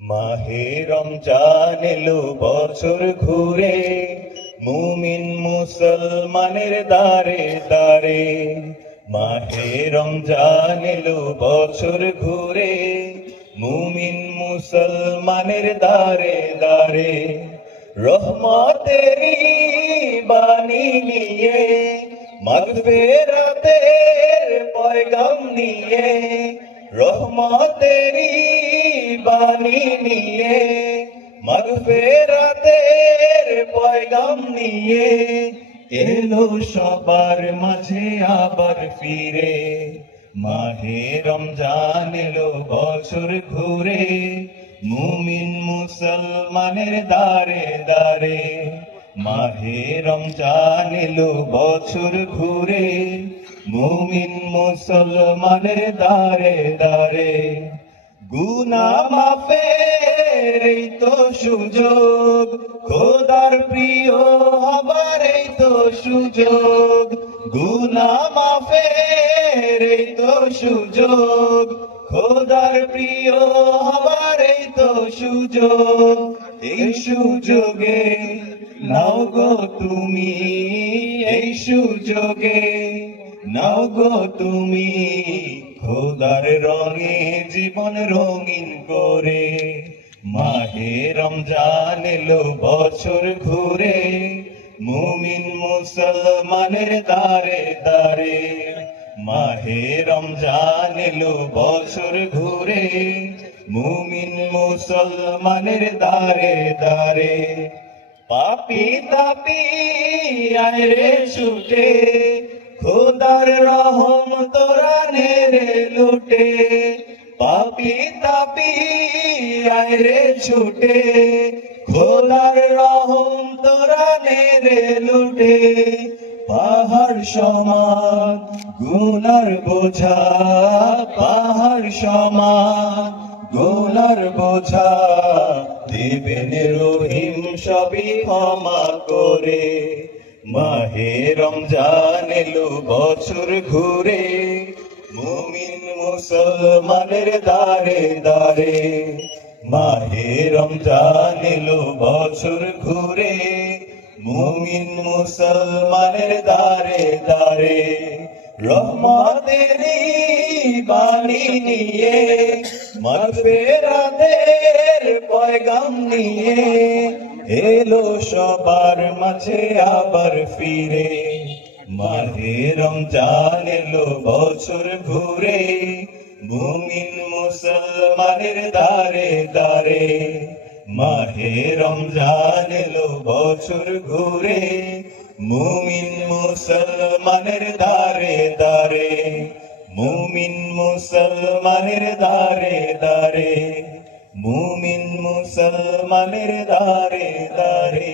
মাহে রমজান এলো বছর ঘুরে, মুমিন মুসলমানের দারে দারে। মাহে রমজান এলো বছর ঘুরে, মুমিন মুসলমানের দারে দারে। রহমতেরই বাণী নিয়ে, মাগফিরাতের পয়গাম নিয়ে, রহমতেরই বাণী নিয়ে, মাগফিরাতের পয়গাম নিয়ে, এলো সবার মাঝে আবার ফিরে। মাহে রমজান এলো বছর ঘুরে, মুমিন মুসলমানের দারে দারে। মাহে রমজান এলো বছর ঘুরে, মুমিন মুসলমানের দারে দারে। গুনাহ মাফের এই তো সুযোগ, খোদার প্রিয় হবার এই তো সুযোগ। গুনাহ মাফের এই তো সুযোগ, খোদার প্রিয় হবার এই তো সুযোগ। এই সুযোগে নাও গো তুমি, এই সুযোগে নাও গো তুমি, খোদার রঙে জীবন রঙিন করে। মাহে রমজান এলো বছর ঘুরে, মুমিন মুসলমানের দারে দারে। মাহে রমজান এলো বছর ঘুরে, মুমিন মুসলমানের দারে দারে। পাপি তাপি আয় রে ছুটে, খোদার রহম তোরা নেরে লুটে। পাপি তাপি আয় রে ছুটে, খোদার রহম তোরা নেরে লুটে। পাহাড় সমান গুনার বোঝা, পাহাড় সমান গুনার বোঝা, দেবেন রহিম সবই ক্ষমা করে। মাহে রমজান এলো বছর ঘুরে, মুমিন মুসলমানের দারে দারে। মাহে রমজান এলো বছর ঘুরে, মুমিন মুসলমানের দারে দারে। রহমতেরই বাণী নিয়ে, মাগফিরাতের পয়গাম নিয়ে, এলো সবার মাঝে আবার ফিরে। মাহে রমজান এলো বছর ঘুরে, মুমিন মুসলমানের দারে দারে। মাহে রমজান এলো বছর ঘুরে, মুমিন মুসলমানের দারে দারে। মুমিন মুসলমানের দারে দারে, মুমিন মুসলমানের দারে দারে।